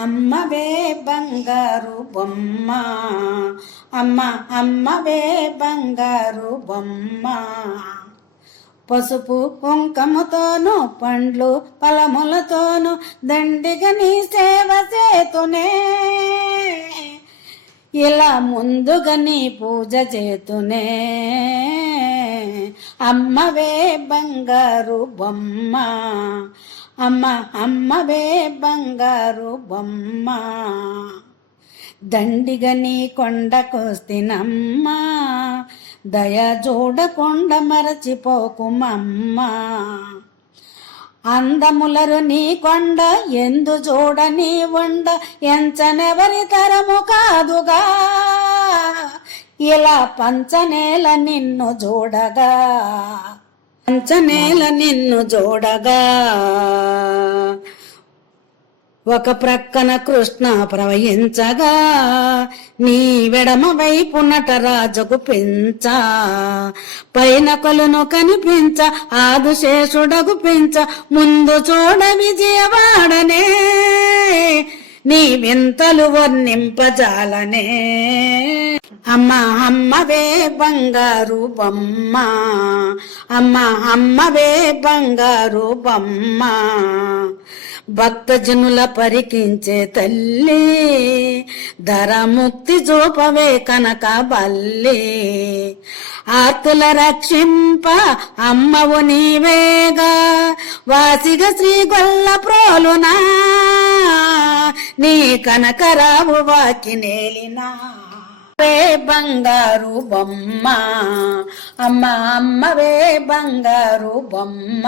అమ్మవే బంగారు బొమ్మ. అమ్మ అమ్మవే బంగారు బొమ్మ. పసుపు కుంకముతోను పండ్లు ఫలములతోను దండిగా నీ సేవ చేతునే. ఇలా ముందుగా నీ పూజ చేతునే. అమ్మవే బంగారు బొమ్మ. అమ్మ అమ్మవే బంగారు బొమ్మ. దండిగా నీ కొండకొస్తినమ్మా దయ చూడకుండా మరచిపోకుమమ్మా. అందములరు నీ కొండ ఎందు చూడని ఉండ ఎంచనెవరి తరము కాదుగా. ఇలా పంచనేల నిన్ను చూడగా పంచనేల నిన్ను చూడగా ఒక ప్రక్కన కృష్ణ ప్రవహించగా. నీ వెడమ వైపు నటరాజుకు పెంచ. పైన కొలను కనిపించ ఆదుశేషుడకు పెంచ. ముందు చూడ విజయవాడ నీ వింతలు వర్ణింపజాలనే. అమ్మ అమ్మవే బంగారు బొమ్మ. అమ్మ అమ్మవే బంగారు బొమ్మ. భక్తజనుల పరికించే తల్లి. ధరముక్తి చూపవే కనక బల్లి. ఆర్తుల రక్షింప అమ్మవు నీవేగా. వాసిగ శ్రీ గొల్ల ప్రోలునా. నీ కనకరావు వాకి నేలినా. వే బంగారు బొమ్మ. అమ్మ అమ్మవే బంగారు బొమ్మ.